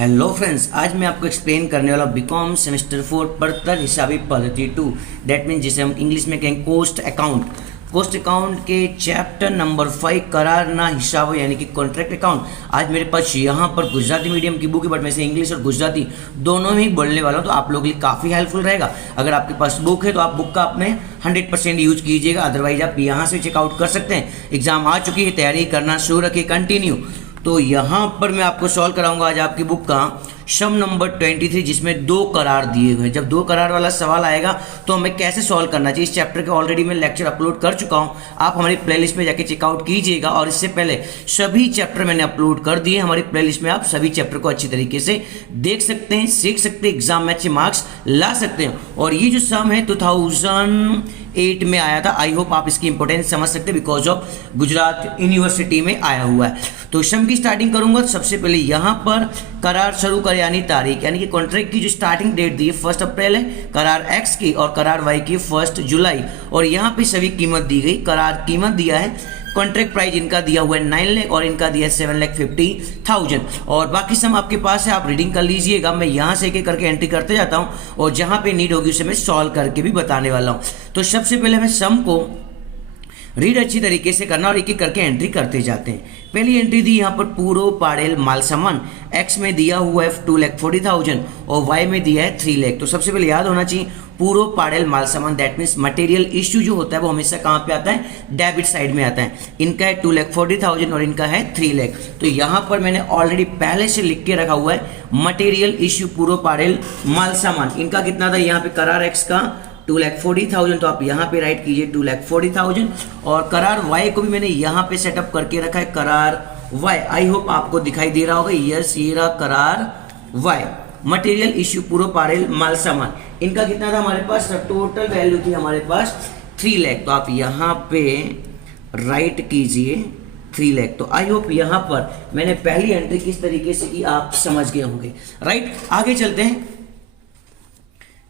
Hello friends, आज मैं आपको एक्सप्लेन करने वाला बीकॉम सेमेस्टर 4 पढ़तर हिसाबी पद्धति 2 दैट मीन्स जिसे हम इंग्लिश में कहेंगे कोस्ट अकाउंट के चैप्टर नंबर 5 करार ना हिसाब यानी कि कॉन्ट्रैक्ट अकाउंट। आज मेरे पास यहाँ पर गुजराती मीडियम की बुक है, बट मैं से इंग्लिश और गुजराती दोनों ही बोलने वाला हूँ, तो आप लोगों के लिए काफ़ी हेल्पफुल रहेगा। अगर आपके पास बुक है तो आप बुक का अपने 100% यूज कीजिएगा, अदरवाइज आप यहाँ से चेकआउट कर सकते हैं। एग्जाम आ चुकी है, तैयारी करना शुरू रखिए, कंटिन्यू। तो यहाँ पर मैं आपको सॉल्व कराऊंगा आज आपकी बुक का सम नंबर 23, जिसमें 2 करार दिए हुए हैं। जब 2 करार वाला सवाल आएगा तो हमें कैसे सॉल्व करना चाहिए, इस चैप्टर के ऑलरेडी मैं लेक्चर अपलोड कर चुका हूँ, आप हमारी प्लेलिस्ट में जाके चेकआउट कीजिएगा। और इससे पहले सभी चैप्टर मैंने अपलोड कर दिए हमारी प्लेलिस्ट में, आप सभी चैप्टर को अच्छी तरीके से देख सकते हैं, सीख सकते हैं, एग्जाम में अच्छे मार्क्स ला सकते हैं। और ये जो सम है 2008 में आया था, आई होप आप इसकी इंपॉर्टेंस समझ सकते हैं बिकॉज ऑफ गुजरात यूनिवर्सिटी में आया हुआ है। तो सम की स्टार्टिंग करूंगा। सबसे पहले यहाँ पर करार शुरू कर यानी तारीख, यानी कि कॉन्ट्रैक्ट की जो स्टार्टिंग डेट दी है 1 अप्रैल है, करार एक्स की और करार वाई की 1 जुलाई। और यहाँ पे सभी कीमत दी गई, करार कीमत दिया है, कॉन्ट्रैक्ट प्राइस इनका दिया हुआ है 9 लाख और इनका दिया है 7,50,000। और बाकी सम आपके पास है, आप रीडिंग कर लीजिएगा। मैं यहाँ से एक एक करके एंट्री करते जाता हूँ और जहाँ पे नीड होगी उसे मैं सॉल्व करके भी बताने वाला हूँ। तो सबसे पहले हमें सम को रीड अच्छी तरीके से करना और एक एक करके एंट्री करते जाते हैं। पहली एंट्री दी यहाँ पर पूरो पाड़ेल माल सामान एक्स में दिया हुआ है 2,40,000 और वाई में दिया है 3 लाख। तो सबसे पहले याद होना चाहिए पूरो पाड़ेल माल सामान दैट मीन्स मटेरियल इश्यू जो होता है वो हमेशा कहाँ पे आता है, डेबिट साइड में आता है। इनका है 2,40,000 और इनका है 3 लाख। तो यहाँ पर मैंने ऑलरेडी पहले से लिख के रखा हुआ है मटेरियल इश्यू पूरो पाड़ेल माल सामान, इनका कितना था यहाँ पे करार एक्स का 2,40,000, तो आप यहाँ पे राइट कीजिए 2,40,000। और करार वाई को भी मैंने यहाँ पे सेटअप करके रखा है, करार वाई आई होप आपको दिखाई दे रहा होगा, यस ये रहा करार वाई, मटेरियल इश्यू पूरो पाड़ेल माल सामान। इनका कितना था हमारे पास, टोटल वैल्यू थी हमारे पास 3 लाख, तो आप यहाँ पे राइट कीजिए 3 लाख। तो आई होप यहाँ पर मैंने पहली एंट्री किस तरीके से की आप समझ गए होंगे, राइट। आगे चलते हैं।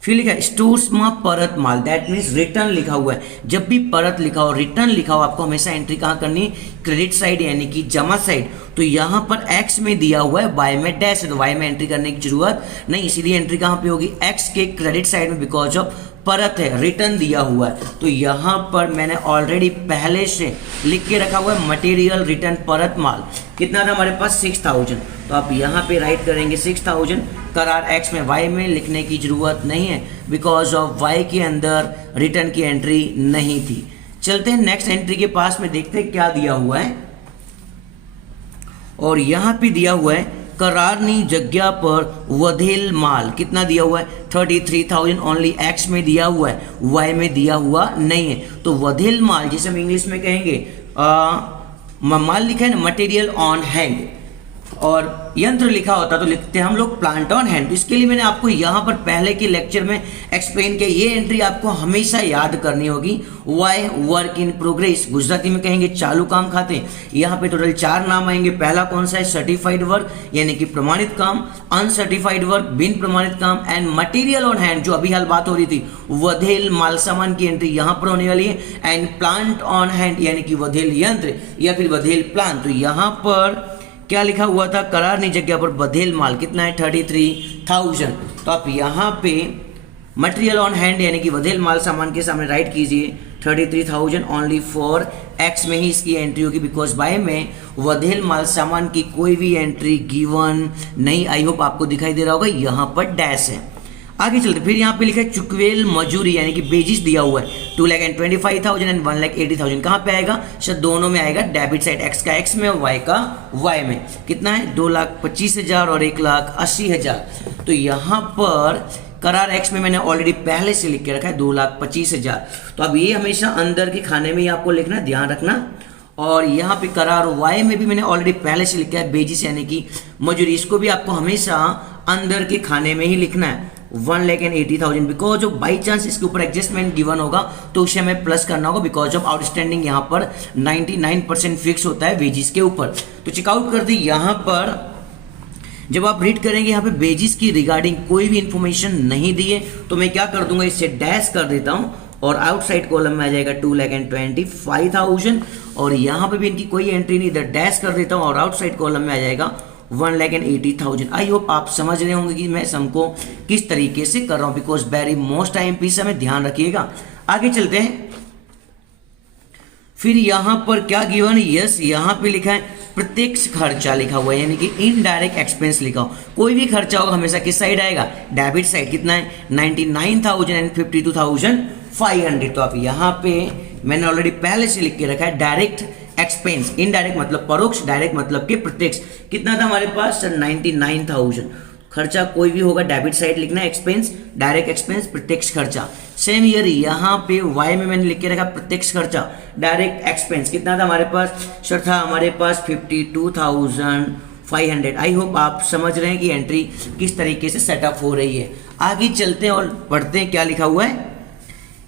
फिर लिखा है स्टोर्स में परत माल दैट मीन्स रिटर्न लिखा हुआ है। जब भी परत लिखा हो, रिटर्न लिखा हो, आपको हमेशा एंट्री कहाँ करनी, क्रेडिट साइड यानी कि जमा साइड। तो यहाँ पर एक्स में दिया हुआ है, वाई में डैश है, तो वाई में एंट्री करने की जरूरत नहीं, इसीलिए एंट्री कहाँ पे होगी, एक्स के क्रेडिट साइड में, बिकॉज ऑफ परत है, रिटर्न दिया हुआ है। तो यहाँ पर मैंने ऑलरेडी पहले से लिख के रखा हुआ है मटेरियल रिटर्न परत माल, कितना था हमारे पास 6,000, तो आप यहाँ पे राइट करेंगे 6,000। करार एक्स में वाई में लिखने की जरूरत नहीं है बिकॉज ऑफ वाई के अंदर रिटर्न की एंट्री नहीं थी। चलते हैं नेक्स्ट एंट्री के पास में, देखते हैं क्या दिया हुआ है। और यहाँ पे दिया हुआ है करारनी जगह पर वधेल माल, कितना दिया हुआ है 33,000 ओनली, एक्स में दिया हुआ है, वाई में दिया हुआ नहीं है। तो वधेल माल जिसे हम इंग्लिश में कहेंगे माल लिखा है ना मटेरियल ऑन हैंड, और यंत्र लिखा होता तो लिखते हैं हम लोग प्लांट ऑन हैंड। तो इसके लिए मैंने आपको यहाँ पर पहले के लेक्चर में एक्सप्लेन किया, ये एंट्री आपको हमेशा याद करनी होगी। Why work in progress, Gujarati में कहेंगे चालू काम खाते। यहाँ पे टोटल 4 नाम आएंगे। पहला कौन सा है, सर्टिफाइड वर्क यानी कि प्रमाणित काम, अनसर्टिफाइड वर्क बिन प्रमाणित काम, एंड मटेरियल ऑन हैंड जो अभी हाल बात हो रही थी वधेल माल सामान की एंट्री यहाँ पर होने वाली है, एंड प्लांट ऑन हैंड यानी कि वधेल यंत्र या फिर वधेल प्लांट। तो यहाँ पर क्या लिखा हुआ था, करारनी जगह पर वधेल माल, कितना है 33,000। तो आप यहाँ पे मटेरियल ऑन हैंड यानी कि वधेल माल सामान के सामने राइट कीजिए 33,000 ओनली फॉर एक्स में ही इसकी एंट्री होगी, बिकॉज वाई में वधेल माल सामान की कोई भी एंट्री गिवन नहीं। आई होप आपको दिखाई दे रहा होगा, यहाँ पर डैश है। आगे चलते, फिर यहाँ पे लिखा है चुकवेल मजूरी यानी कि बेजिस दिया हुआ है 2,25,000 एंड 1,80,000। कहाँ पे आएगा, शायद दोनों में आएगा, डेबिट साइड, एक्स का एक्स में और वाई का वाई में। कितना है 2,25,000 और 1,80,000। तो यहाँ पर करार एक्स में मैंने ऑलरेडी पहले से लिख के रखा है 2,25,000। तो अब ये हमेशा अंदर के खाने में ही आपको लिखना, ध्यान रखना। और यहाँ पे करार वाई में भी मैंने ऑलरेडी पहले से लिखा है बेजिस यानी कि मजूरी, इसको भी आपको हमेशा अंदर के खाने में ही लिखना है 1,80,000। बिकॉज ऑफ बाई चांस इसके ऊपर एडजस्टमेंट गिवन होगा तो उसे हमें प्लस करना होगा, बिकॉज ऑफ आउटस्टैंडिंग यहाँ पर 99% फिक्स होता है वेजिस के ऊपर। तो चेकआउट कर दी। यहाँ पर जब आप रीड करेंगे यहाँ पे बेजिस की रिगार्डिंग कोई भी इंफॉर्मेशन नहीं दी है, तो मैं क्या कर दूंगा, इससे डैश कर देता हूँ और आउटसाइड कॉलम में आ जाएगा 2,25,000। और यहाँ पे भी इनकी कोई एंट्री नहीं, इधर डैश कर देता हूँ और आउटसाइड कॉलम में आ जाएगा 1,80,000। आई होप आप समझ रहे होंगे कि मैं सम को किस तरीके से कर रहा हूँ, बिकॉज वेरी मोस्ट IMP से हमें ध्यान रखिएगा। आगे चलते हैं। फिर यहाँ पर क्या गिवन है, यस यहाँ पे लिखा है प्रत्यक्ष खर्चा लिखा हुआ है, यानी कि इनडायरेक्ट एक्सपेंस लिखा हो। कोई भी खर्चा होगा हमेशा किस साइड आएगा, डेबिट साइड। कितना है 99,000 एंड 52,500। तो आप यहाँ पे मैंने ऑलरेडी पहले से लिख के रखा है डायरेक्ट एक्सपेंस। इनडायरेक्ट मतलब परोक्ष, डायरेक्ट मतलब के प्रत्यक्ष। कितना था हमारे पास सर 99,000। खर्चा कोई भी होगा डेबिट साइड लिखना है, एक्सपेंस डायरेक्ट एक्सपेंस प्रत्यक्ष खर्चा। सेम ईयर यहाँ पे वाई में मैंने लिख के रखा प्रत्यक्ष खर्चा डायरेक्ट एक्सपेंस। कितना था हमारे पास सर, था हमारे पास 52,500। आई होप आप समझ रहे हैं कि एंट्री किस तरीके से सेटअप हो रही है। आगे चलते हैं और पढ़ते हैं क्या लिखा हुआ है।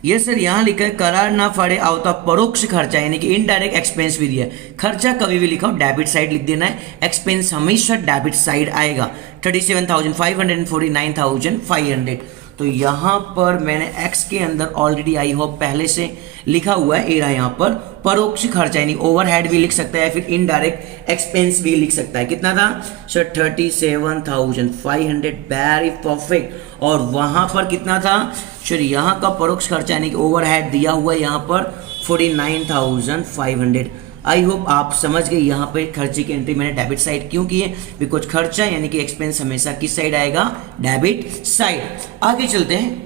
ये सर यहाँ लिखा है करार ना फाड़े आवता परोक्ष खर्चा, यानी कि इनडायरेक्ट एक्सपेंस भी दिया है। खर्चा कभी भी लिखा हो डेबिट साइड लिख देना है, एक्सपेंस हमेशा डेबिट साइड आएगा। 37,500 एंड 49,500। तो यहाँ पर मैंने एक्स के अंदर ऑलरेडी आई होप पहले से लिखा हुआ है, ए रहा यहाँ पर परोक्ष खर्चा, यानी ओवरहेड भी लिख सकता है, फिर इनडायरेक्ट एक्सपेंस भी लिख सकता है। कितना था सर 37,500। Very perfect. और वहां पर कितना था सर, यहाँ का परोक्ष खर्चा यानी कि ओवरहेड दिया हुआ है यहाँ पर 49,500। आई होप आप समझ गए यहाँ पे खर्चे की एंट्री मैंने डेबिट साइड क्यों की है, बिकॉज खर्चा यानी कि एक्सपेंस हमेशा किस साइड आएगा, डेबिट साइड। आगे चलते हैं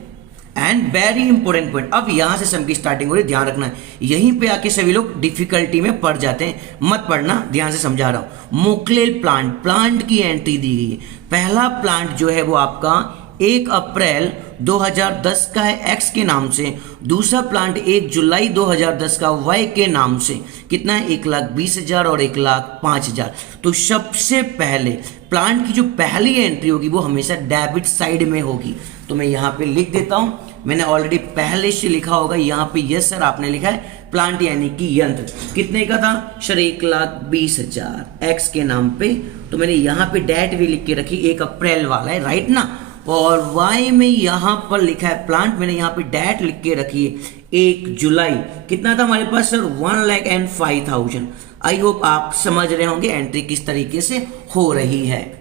एंड वेरी इंपॉर्टेंट पॉइंट। अब यहां से सम की स्टार्टिंग हो रही है, ध्यान रखना है। यहीं पे आके सभी लोग डिफिकल्टी में पड़ जाते हैं, मत पढ़ना, ध्यान से समझा रहा हूं। मोकलेल प्लांट की एंट्री दी गई है। पहला प्लांट जो है वो आपका 1 अप्रैल 2010 का है एक्स के नाम से, दूसरा प्लांट 1 जुलाई 2010 का वाई के नाम से। कितना है 1,20,000 और 1,05,000। तो सबसे पहले प्लांट की जो पहली एंट्री होगी वो हमेशा डेबिट साइड में होगी। तो मैं यहाँ पे लिख देता हूँ, मैंने ऑलरेडी पहले से लिखा होगा यहाँ पे। यस सर आपने लिखा है प्लांट यानी कि यंत्र कितने का था सर 1,20,000 एक्स के नाम पे। तो मैंने यहाँ पे डेट भी लिख के रखी 1 अप्रैल वाला है, राइट ना। और वाई में यहाँ पर लिखा है प्लांट, मैंने यहाँ पे डेट लिख के रखी है 1 जुलाई। कितना था हमारे पास सर 1,05,000। आई होप आप समझ रहे होंगे एंट्री किस तरीके से हो रही है।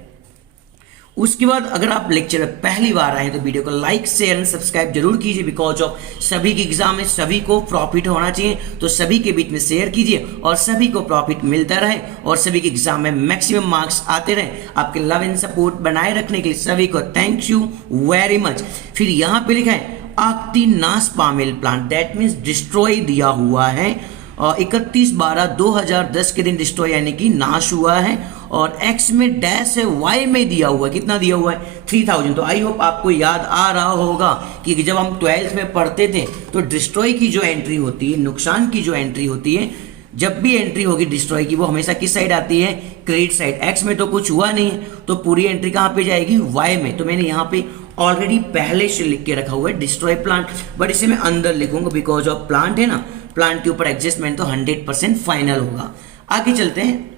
उसके बाद अगर आप लेक्चर में पहली बार आए तो वीडियो को लाइक शेयर एंड सब्सक्राइब जरूर कीजिए, बिकॉज ऑफ सभी के एग्जाम में सभी को प्रॉफिट होना चाहिए। तो सभी के बीच में शेयर कीजिए और सभी को प्रॉफिट मिलता रहे और सभी के एग्जाम में मैक्सिमम मार्क्स आते रहे। आपके लव एंड सपोर्ट बनाए रखने के लिए सभी को थैंक यू वेरी मच। फिर यहाँ पे लिखा है आक्ति नाश Pammel plant, that means destroy दिया हुआ है। 31/12/2010 के दिन डिस्ट्रॉय यानी कि नाश हुआ है। और एक्स में डैश है, वाई में दिया हुआ है, कितना दिया हुआ है 3,000। तो आई होप आपको याद आ रहा होगा कि जब हम 12th में पढ़ते थे तो डिस्ट्रॉय की जो एंट्री होती है, नुकसान की जो एंट्री होती है, जब भी एंट्री होगी डिस्ट्रॉय की वो हमेशा किस साइड आती है, क्रेडिट साइड। एक्स में तो कुछ हुआ नहीं है तो पूरी एंट्री कहाँ पे जाएगी, वाई में। तो मैंने यहाँ पे ऑलरेडी पहले से लिख के रखा हुआ है डिस्ट्रॉय प्लांट, बट इसे मैं अंदर लिखूंगा बिकॉज ऑफ प्लांट है ना, प्लांट के ऊपर एडजस्टमेंट तो 100% फाइनल होगा। आगे चलते हैं।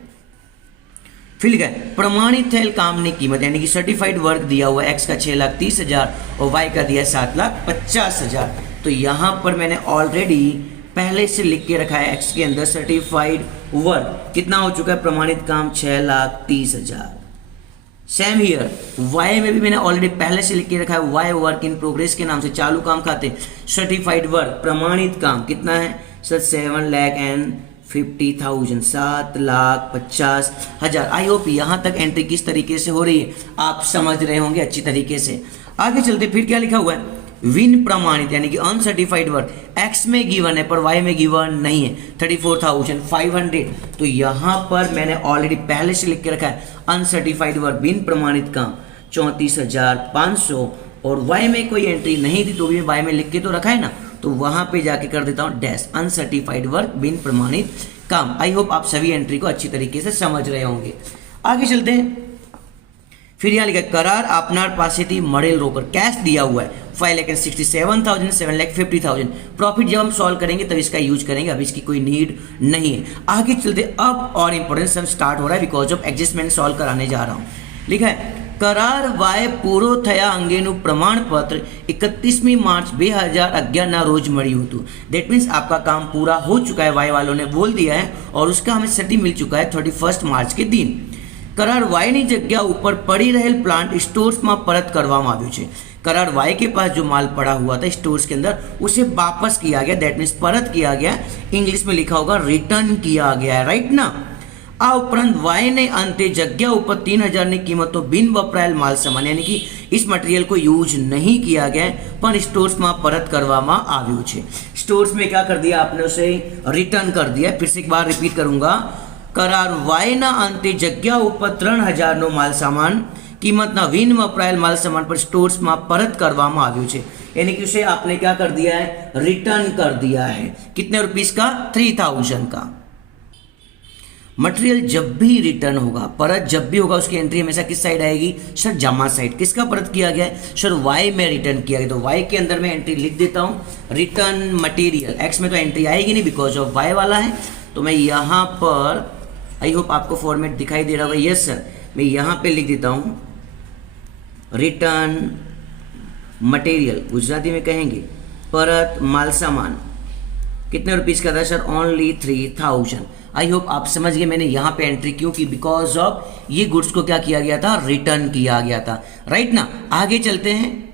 फिर लिखा है प्रमाणित थैल काम ने कीमत यानी कि सर्टिफाइड वर्क दिया हुआ है, एक्स का 6,30,000 और वाई का दिया है 7,50,000। तो यहाँ पर मैंने ऑलरेडी पहले से लिख के रखा है एक्स के अंदर सर्टिफाइड वर्क कितना हो चुका है, प्रमाणित काम 6,30,000। सेम हियर वाई में भी मैंने ऑलरेडी पहले से लिख के रखा है वाई वर्क इन प्रोग्रेस के नाम से, चालू काम खाते सर्टिफाइड वर्क प्रमाणित काम कितना है सर 7,50,000 7,50,000। आई होप यहाँ तक एंट्री किस तरीके से हो रही है आप समझ रहे होंगे अच्छी तरीके से। आगे चलते फिर क्या लिखा हुआ है विन प्रमाणित यानी कि अनसर्टिफाइड वर्क, एक्स में गिवन है पर वाई में गिवन नहीं है 34,500। तो यहाँ पर मैंने ऑलरेडी पहले से लिख के रखा है अनसर्टिफाइड वर्क बिन प्रमाणित काम 34,500 और वाई में कोई एंट्री नहीं थी तो भी वाई में लिख के तो रखा है ना, तो वहां पे जाके कर देता हूँ डैश अनसर्टिफाइड वर्क बिन प्रमाणित काम। आई होप आप सभी एंट्री को अच्छी तरीके से समझ रहे होंगे। आगे चलते हैं। फिर यहाँ लिखा करार आपनार पासेथी मरेल रोकर कैश दिया हुआ है 5,67,000 7,50,000। प्रॉफिट जब हम सॉल्व करेंगे तब इसका यूज करेंगे, अभी इसकी कोई नीड नहीं है। आगे चलते अब और इंपॉर्टेंट सब स्टार्ट हो रहा है बिकॉज ऑफ एडजस्टमेंट सॉल्व कराने जा रहा हूँ। लिखा है करार वाय पूरो थया अंगेनु प्रमाण पत्र 31 मार्च 2011 ना रोज मड़ी होतु। दैट मीन्स आपका काम पूरा हो चुका है, वाई वालों ने बोल दिया है और उसका हमें सर्टी मिल चुका है 31 मार्च के दिन। करार वायની જગ્યા ઉપર પડી રહેલ પ્લાન્ટ સ્ટોર્સમાં પરત કરવામાં આવ્યું છે। करार वाई के पास जो माल पड़ा हुआ था स्टोर्स के अंदर उसे वापस किया गया, दैट मीन्स परत किया गया। इंग्लिश में लिखा होगा रिटर्न किया गया, राइट ना। आ उपरांत वाई ने अंते जगह ऊपर 3000 ની કિંમતનો બિન વપરાયેલ માલ સામાન यानी कि इस मटेरियल को यूज नहीं किया गया पर स्टोर्स में परत કરવામાં આવ્યું છે। स्टोर्स में क्या कर दिया आपने, उसे रिटर्न कर दिया। फिर से एक बार रिपीट करूंगा, करार वाई ना अंते जगह ऊपर 3000 નો માલ સામાન કિંમતના બિન વપરાયેલ માલ સામાન पर स्टोर्स में परत કરવામાં આવ્યું છે, यानी कि उसे आपने क्या कर दिया है, रिटर्न कर दिया है। कितने रुपीस का, 3000 का। मटेरियल जब भी रिटर्न होगा, परत जब भी होगा, उसकी एंट्री हमेशा किस साइड आएगी सर, जमा साइड। किसका परत किया गया है सर, वाई में रिटर्न किया गया, तो वाई के अंदर मैं एंट्री लिख देता हूँ रिटर्न मटेरियल। एक्स में तो एंट्री आएगी नहीं बिकॉज ऑफ वाई वाला है, तो मैं यहाँ पर, आई होप आपको फॉर्मेट दिखाई दे रहा होगा, यस सर, मैं यहाँ पे लिख देता हूँ रिटर्न मटेरियल, गुजराती में कहेंगे परत माल सामान। कितने रुपीस का था सर, ओनली 3000। आई होप आप समझ गए मैंने यहाँ पे एंट्री क्यों की, बिकॉज ऑफ ये गुड्स को क्या किया गया था, रिटर्न किया गया था, राइट ना। आगे चलते हैं।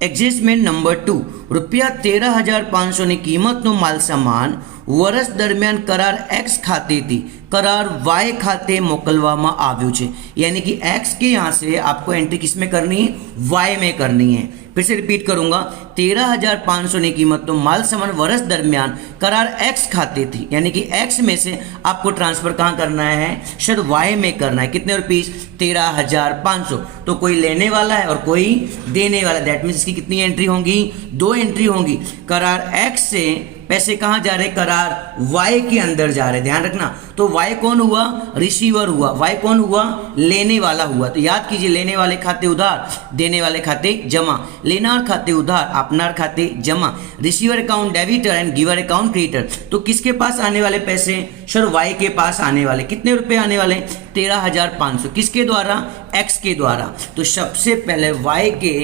एडजस्टमेंट नंबर 2, રૂપિયા 13,500 ની કિંમતનો માલ સામાન વર્ષ દરમિયાન કરાર एक्स ખાતેથી करार वाई खाते मोकलवामा આવ્યો છે, यानी कि एक्स के यहाँ से आपको एंट्री किस में करनी है, वाई में करनी है। फिर से रिपीट करूंगा, 13,500 ની કિંમતનો માલ સામાન વર્ષ दरमियान करार एक्स खाते थी, यानी कि एक्स में से आपको ट्रांसफर कहाँ करना है सर, वाई में करना है। कितने रुपीस, 13,500। तो कोई लेने वाला है और कोई देने वाला, दैट मीन्स इसकी कितनी एंट्री होंगी, 2 एंट्री होंगी। करार एक्स से पैसे कहाँ जा रहे, करार वाई के अंदर जा रहे, ध्यान रखना। तो वाई कौन हुआ, रिसीवर हुआ, वाई कौन हुआ, लेने वाला हुआ। तो याद कीजिए, लेने वाले खाते उधार, देने वाले खाते जमा, लेनार खाते उधार, अपनार खाते जमा, receiver account debtor and giver account creditor. तो किसके पास आने वाले पैसे सर, वाई के पास आने वाले। कितने रुपए आने वाले, 13,500। किसके द्वारा, एक्स के द्वारा। तो सबसे पहले वाई के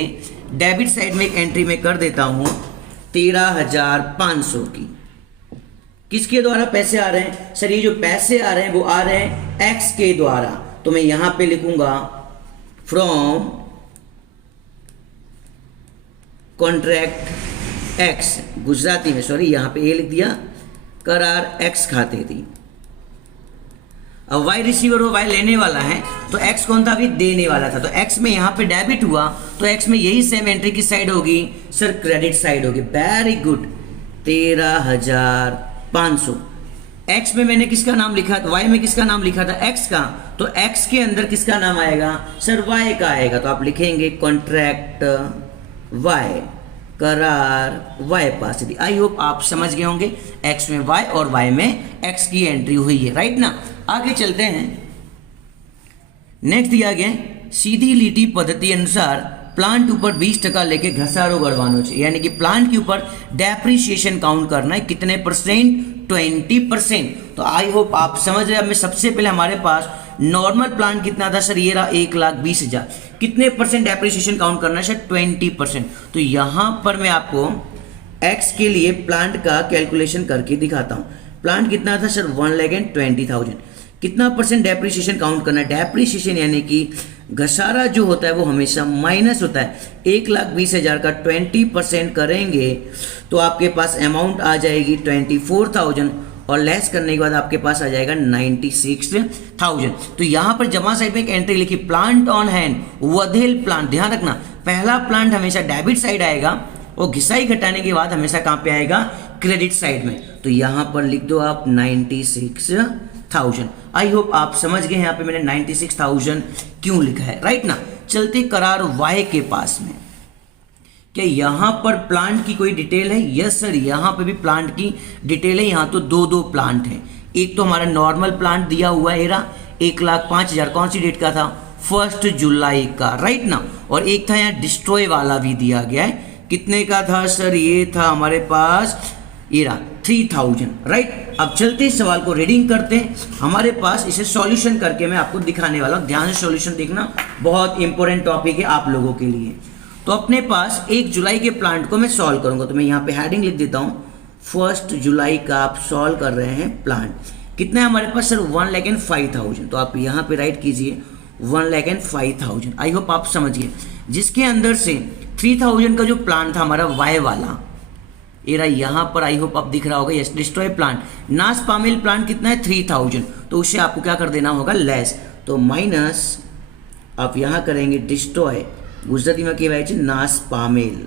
डेबिट साइड में एक एंट्री में कर देता हूं 13,500 की। किसके द्वारा पैसे आ रहे हैं सर, ये जो पैसे आ रहे हैं वो आ रहे हैं एक्स के द्वारा। तो मैं यहां पे लिखूंगा फ्रॉम कॉन्ट्रैक्ट एक्स, गुजराती में सॉरी यहां पे ए लिख दिया, करार एक्स खाते थी। अब वाई रिसीवर हो, वाई लेने वाला है, तो एक्स कौन था, अभी देने वाला था। तो एक्स में यहाँ पे डेबिट हुआ, तो एक्स में यही सेम एंट्री किस साइड होगी सर, क्रेडिट साइड होगी। Very good, 13,500। एक्स में मैंने किसका नाम लिखा था, वाई में किसका नाम लिखा था, एक्स का। तो एक्स के अंदर किसका नाम आएगा सर, वाई का आएगा। तो आप लिखेंगे कॉन्ट्रैक्ट वाई, करार वाई पास थी। आई होप आप समझ गए होंगे, एक्स में वाई और वाई में एक्स की एंट्री हुई है, राइट ना। आगे चलते हैं। नेक्स्ट दिया गया सीधी લીટી पद्धति अनुसार प्लांट ऊपर 20% लेके घसारो गढ़वानो है, यानी कि प्लांट के ऊपर डेप्रिसिएशन काउंट करना है। कितने परसेंट, 20%। तो आई होप आप समझ रहे हैं। अब मैं सबसे पहले हमारे पास नॉर्मल प्लांट कितना था सर, ये रहा 1,20,000। कितने परसेंट डेप्रिसिएशन काउंट करना है सर, 20%। तो यहाँ पर मैं आपको एक्स के लिए प्लांट का कैलकुलेशन करके दिखाता हूँ। प्लांट कितना था सर, 1,20,000। कितना परसेंट डेप्रिसिएशन काउंट करना है, डेप्रिसिएशन यानी कि घसारा जो होता है वो हमेशा माइनस होता है। 1,20,000 का 20% करेंगे तो आपके पास अमाउंट आ जाएगी 24,000 और लेस करने के बाद आपके पास आ जाएगा 96,000। तो यहाँ पर जमा साइड में एक एंट्री लिखी, plant on hand Vadhel plant. ध्यान रखना, पहला प्लांट हमेशा डेबिट साइड आएगा और घिसाई घटाने के बाद हमेशा कहाँ पे आएगा, क्रेडिट साइड में। तो यहाँ पर लिख दो आप 96,000। आई होप आप समझ गए यहाँ पे मैंने 96,000 क्यों लिखा है, राइट ना। चलते करार वाई के पास में, क्या यहाँ पर प्लांट की कोई डिटेल है, यस सर यहाँ पे भी प्लांट की डिटेल है। यहाँ तो दो प्लांट है, एक तो हमारा नॉर्मल प्लांट दिया हुआ है 1,05,000, कौन सी डेट का था, 1 जुलाई का, राइट ना। और एक था यहाँ डिस्ट्रॉय वाला भी दिया गया है, कितने का था सर, ये था हमारे पास ये रहा 3,000, राइट। अब चलते इस सवाल को रीडिंग करते हैं। हमारे पास इसे सॉल्यूशन करके मैं आपको दिखाने वाला हूँ, ध्यान से सॉल्यूशन देखना, बहुत इंपॉर्टेंट टॉपिक है आप लोगों के लिए। तो अपने पास 1 जुलाई के प्लांट को मैं सॉल्व करूंगा, तो मैं यहाँ पे हेडिंग लिख देता हूँ 1 जुलाई का आप सॉल्व कर रहे हैं प्लांट। कितना है हमारे पास सर 1,05,000, तो आप यहाँ पे राइट कीजिए 1,05,000। आई होप आप समझ गए। जिसके अंदर से 3,000 का जो प्लान था हमारा वाई वाला, ये रहा यहाँ पर, आई होप आप दिख रहा होगा, यस, डिस्ट्रॉय प्लांट। नाश पामेल प्लांट कितना है 3,000, तो उससे आपको क्या कर देना होगा लेस, तो माइनस आप यहाँ करेंगे डिस्ट्रॉय, गुजराती में कहवाय है नाश पामेल,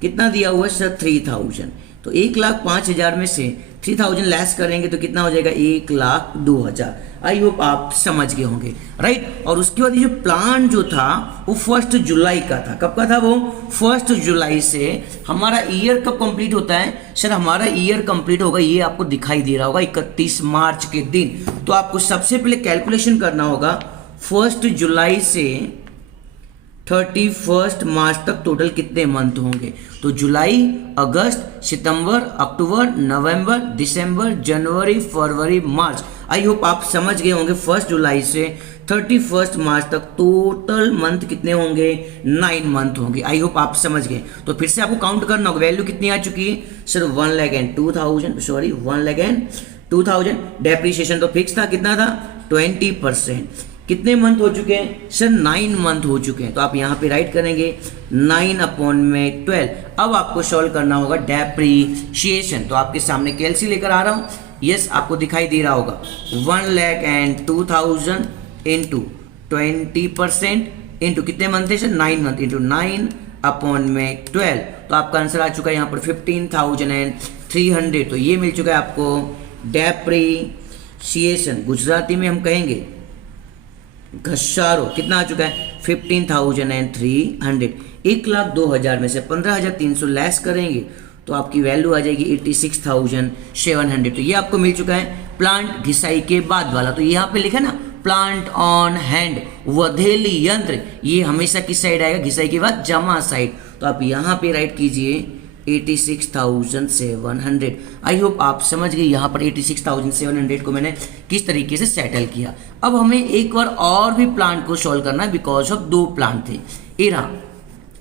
कितना दिया हुआ है सर 3,000, तो 1,05,000 में से 3,000 लेस करेंगे तो कितना हो जाएगा 1,02,000। आई होप आप समझ गए होंगे, राइट। और उसके बाद ये जो प्लान जो था वो 1 जुलाई का था। कब का था वो? 1 जुलाई से। हमारा ईयर कब कंप्लीट होता है सर? हमारा ईयर कंप्लीट होगा, ये आपको दिखाई दे रहा होगा 31 मार्च के दिन। तो आपको सबसे पहले कैलकुलेशन करना होगा 1 जुलाई से 31 मार्च तक टोटल कितने मंथ होंगे। तो जुलाई, अगस्त, सितंबर, अक्टूबर, नवंबर, दिसंबर, जनवरी, फरवरी, मार्च। आई होप आप समझ गए होंगे 1 जुलाई से 31 मार्च तक टोटल मंथ कितने होंगे, 9 मंथ होंगे। आई होप आप समझ गए। तो फिर से आपको काउंट करना होगा, वैल्यू कितनी आ चुकी है सर 1,02,000। डेप्रिसिएशन तो फिक्स था, कितना था 20%। कितने मंथ हो चुके हैं सर? 9 मंथ हो चुके हैं। तो आप यहाँ पे राइट करेंगे 9/12। अब आपको सॉल्व करना होगा डेप्रीशिएशन। तो आपके सामने कैलसी लेकर आ रहा हूँ, यस, आपको दिखाई दे रहा होगा 1,02,000 इंटू 20% इंटू कितने मंथ है सर? 9 month into 9/12। तो आपका आंसर आ चुका है यहाँ पर 15,300। तो ये मिल चुका है आपको डेप्रीशिएशन, गुजराती में हम कहेंगे घसारो। कितना आ चुका है 15,300। 1,02,000 में से 15,300 लेस करेंगे तो आपकी वैल्यू आ जाएगी 86,700। तो ये आपको मिल चुका है प्लांट घिसाई के बाद वाला। तो यहाँ पे लिखा ना प्लांट ऑन हैंड वधेली यंत्र, ये हमेशा किस साइड आएगा? घिसाई के बाद जमा साइड। तो आप यहाँ पे राइट कीजिए 86,700। आई होप आप समझ गए यहाँ पर 86,700 को मैंने किस तरीके से सेटल किया। अब हमें एक बार और भी प्लांट को सॉल्व करना है, बिकॉज ऑफ 2 प्लांट थे। एरा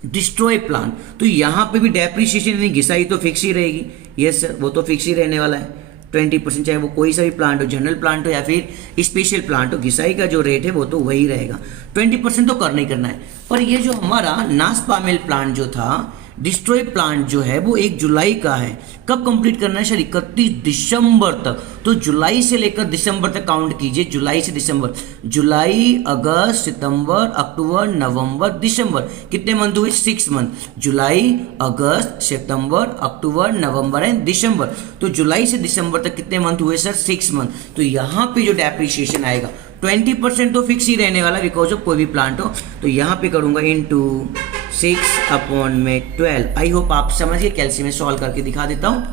डिस्ट्रॉय प्लांट, तो यहाँ पे भी डेप्रिसिएशन यानी घिसाई तो फिक्स ही रहेगी। यस सर, वो तो फिक्स ही रहने वाला है 20%, चाहे वो कोई सा भी प्लांट हो, जनरल प्लांट हो या फिर स्पेशल प्लांट हो, घिसाई का जो रेट है वो तो वही रहेगा। 20% तो करना ही करना है। पर ये जो हमारा नाश पामेल प्लांट जो था, डिस्ट्रॉय प्लांट जो है वो 1 जुलाई का है। कब कंप्लीट करना है सर? 31 दिसंबर तक। तो जुलाई से लेकर दिसंबर तक काउंट कीजिए, जुलाई से दिसंबर, जुलाई, अगस्त, सितंबर, अक्टूबर, नवंबर, दिसंबर, कितने मंथ हुए? 6 month. July, August, September, October, November and दिसंबर। तो जुलाई से दिसंबर तक कितने मंथ हुए सर? 6 मंथ। तो यहाँ पे जो डेप्रिसिएशन आएगा 20% तो फिक्स ही रहने वाला, बिकॉज ऑफ कोई भी प्लांट हो। तो यहाँ पे करूँगा इंटू 6/12। आई होप आप समझ गए। कैलसी में सॉल्व करके दिखा देता हूँ।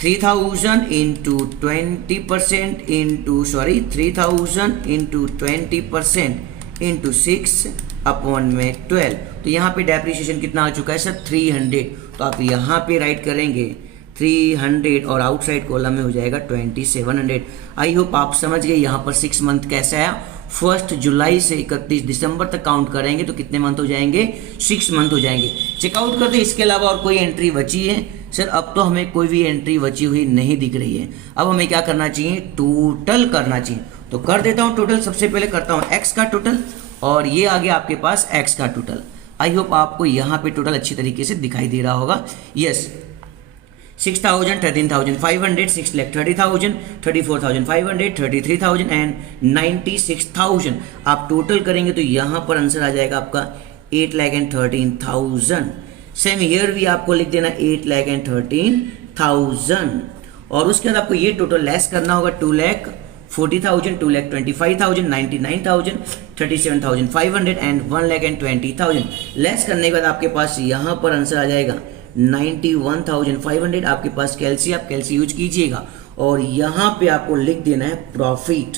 3,000 इंटू 20% इंटू 3,000 इंटू 20% इंटू 6/12। तो यहाँ पे डेप्रिसिएशन कितना आ चुका है सर? 300। तो आप यहाँ पे राइट करेंगे 300 और आउटसाइड कॉलम में हो जाएगा 2700। आई होप आप समझ गए यहाँ पर 6 मंथ कैसे आया। 1 जुलाई से 31 दिसंबर तक काउंट करेंगे तो कितने मंथ हो जाएंगे? 6 मंथ हो जाएंगे। चेकआउट करते हैं। इसके अलावा और कोई एंट्री बची है सर? अब तो हमें कोई भी एंट्री बची हुई नहीं दिख रही है। अब हमें क्या करना चाहिए? टोटल करना चाहिए। तो कर देता हूँ टोटल। सबसे पहले करता हूँ एक्स का टोटल और ये आ गया आपके पास एक्स का टोटल। आई होप आपको यहाँ पे टोटल अच्छी तरीके से दिखाई दे रहा होगा। Yes, 6,000, 13,500, 6,30,000, 34,500, 33,000 and 96,000। आप टोटल करेंगे तो यहाँ पर आंसर आ जाएगा आपका 8,13,000। सेम ईयर भी आपको लिख देना 8,13,000। और उसके बाद आपको ये टोटल लेस करना होगा 2,40,000, 2,25,000, 99,000, 37,500 एंड 1,20,000। लेस करने के बाद आपके पास यहाँ पर आंसर आ जाएगा 91,500। आपके पास कैलसी, आप कैलसी यूज कीजिएगा और यहाँ पे आपको लिख देना है प्रॉफिट,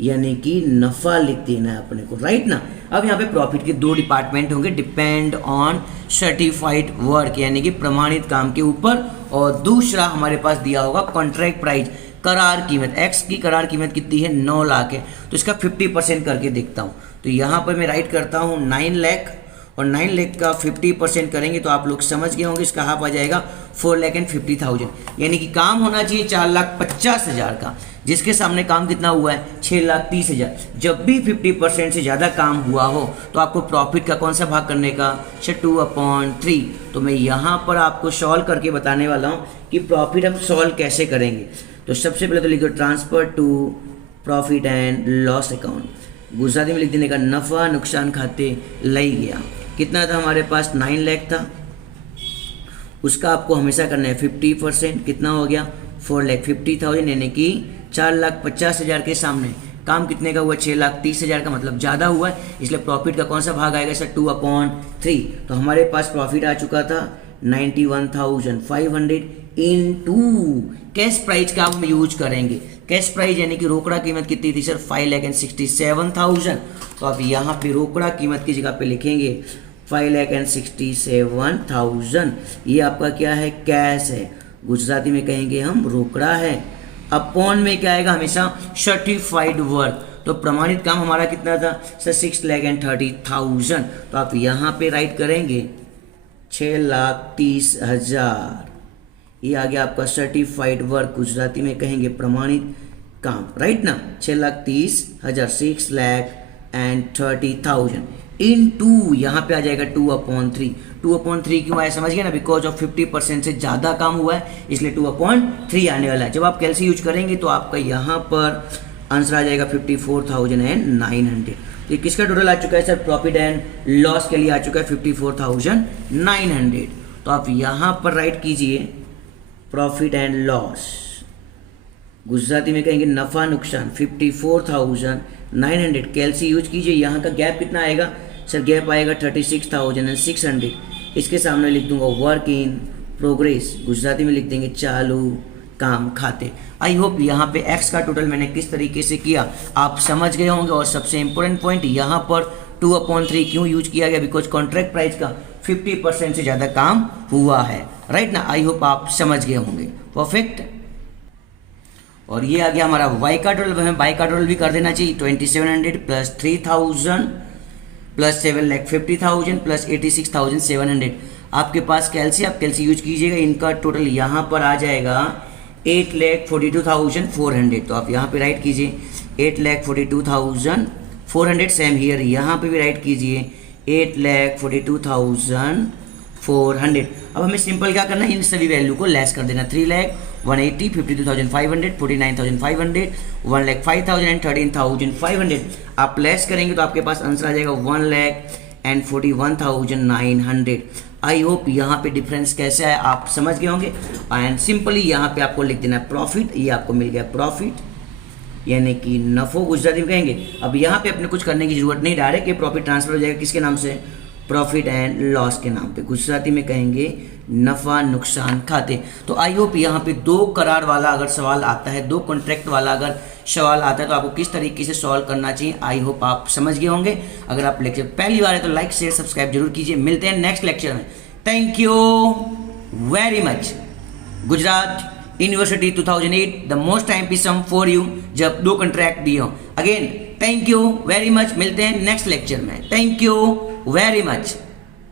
यानी कि नफा लिख देना है अपने को, राइट ना। अब यहाँ पे प्रॉफिट के 2 डिपार्टमेंट होंगे, डिपेंड ऑन सर्टिफाइड वर्क यानी कि प्रमाणित काम के ऊपर, और दूसरा हमारे पास दिया होगा कॉन्ट्रैक्ट प्राइस, करार कीमत। एक्स की करार कीमत कितनी है? 9 लाख है। तो इसका 50% करके देखता हूँ। तो यहाँ पर मैं राइट करता हूँ 9 लाख और 9 लाख का 50% करेंगे तो आप लोग समझ गए होंगे, इसका हाफ आ जाएगा 4,50,000। यानी कि काम होना चाहिए 4,50,000 का, जिसके सामने काम कितना हुआ है 6,30,000। जब भी 50% से ज़्यादा काम हुआ हो तो आपको प्रॉफिट का कौन सा भाग करने का, 2/3। तो मैं यहाँ पर आपको सॉल्व करके बताने वाला हूँ कि प्रॉफिट हम सॉल्व कैसे करेंगे। तो सबसे पहले तो लिखो transfer to profit and loss account, Gujarati में लिख देने का नफ़ा नुकसान खाते लई गया। कितना था हमारे पास 9 लाख था, उसका आपको हमेशा करना है 50%। कितना हो गया 4,50,000, यानी कि 4,50,000 के सामने काम कितने का हुआ 6,30,000 का, मतलब ज़्यादा हुआ है, इसलिए प्रॉफिट का कौन सा भाग आएगा सर 2/3। तो हमारे पास प्रॉफिट आ चुका था 91,500 इनटू कैश प्राइस का हम यूज करेंगे। कैश प्राइस यानी कि रोकड़ा कीमत कितनी थी सर 5,67,000। तो आप यहाँ पे रोकड़ा कीमत की जगह पे लिखेंगे 5,67,000। ये आपका क्या है कैश है, गुजराती में कहेंगे हम रोकड़ा है। अपॉन में क्या आएगा हमेशा सर्टिफाइड वर्क, तो प्रमाणित काम हमारा कितना था सर 6,30,000। तो आप यहाँ पे राइट करेंगे 6,30,000। ये आ गया आपका सर्टिफाइड वर्क, गुजराती में कहेंगे प्रमाणित काम, राइट ना। 6,30,000 6,30,000 इनटू यहाँ पे आ जाएगा 2/3। 2/3 क्यों आया समझ गए ना, बिकॉज ऑफ 50% से ज़्यादा काम हुआ है इसलिए 2/3 आने वाला है। जब आप कैलसी यूज करेंगे तो आपका यहाँ पर आंसर आ जाएगा 54,900। तो किसका टोटल आ चुका है सर, प्रॉफिट एंड लॉस के लिए आ चुका है 54,900। तो आप यहाँ पर राइट कीजिए प्रॉफिट एंड लॉस, गुजराती में कहेंगे नफ़ा नुकसान 54,900। कैलसी यूज कीजिए, यहाँ का गैप कितना आएगा सर, गैप आएगा 36,600। इसके सामने लिख दूंगा वर्क इन प्रोग्रेस, गुजराती में लिख देंगे चालू काम खाते। आई होप यहाँ पे एक्स का टोटल मैंने किस तरीके से किया आप समझ गए होंगे। और सबसे इंपॉर्टेंट पॉइंट यहाँ पर 2/3 क्यों यूज किया गया, बिकॉज कॉन्ट्रैक्ट प्राइस का 50% से ज़्यादा काम हुआ है, राइट ना। आई होप आप समझ गए होंगे, परफेक्ट। और ये आ गया हमारा वाई का टोटल, हमें बाई का टोटल भी कर देना चाहिए 2,700 प्लस 3,000 प्लस 7,50,000 प्लस 86,700। आपके पास कैलसी, आप कैलसी यूज कीजिएगा, इनका टोटल यहाँ पर आ जाएगा 8,42,400। तो आप यहाँ पे राइट कीजिए 8,42,400। सेम हियर यहाँ पे भी राइट कीजिए 8,42,400। अब हमें सिंपल क्या करना है, इन सभी वैल्यू को लेस कर देना। 3,180, 52,500, 49,500, 1,05,000 एंड 13,500। आप लेस करेंगे तो आपके पास आंसर आ जाएगा 1,41,900। आई होप यहाँ पे डिफरेंस कैसे है आप समझ गए होंगे। एंड सिंपली यहाँ पे आपको लिख देना है प्रॉफिट, ये आपको मिल गया प्रॉफिट यानी कि नफो, गुजराती में कहेंगे। अब यहाँ पे अपने कुछ करने की जरूरत नहीं, डायरेक्ट ये प्रॉफिट ट्रांसफर हो जाएगा किसके नाम से, प्रॉफिट एंड लॉस के नाम पे, गुजराती में कहेंगे नफ़ा नुकसान खाते। तो आई होप यहाँ पे 2 करार वाला अगर सवाल आता है, 2 कॉन्ट्रैक्ट वाला अगर सवाल आता है तो आपको किस तरीके से सॉल्व करना चाहिए आई होप आप समझ गए होंगे। अगर आप लेक्चर पहली बार है तो लाइक शेयर सब्सक्राइब जरूर कीजिए। मिलते हैं नेक्स्ट लेक्चर में। Thank you very much. Gujarat university 2008 the most time पी सम फॉर यू, जब 2 कॉन्ट्रैक्ट दिए हो। Again thank you very much, मिलते हैं नेक्स्ट लेक्चर में। Thank you very much.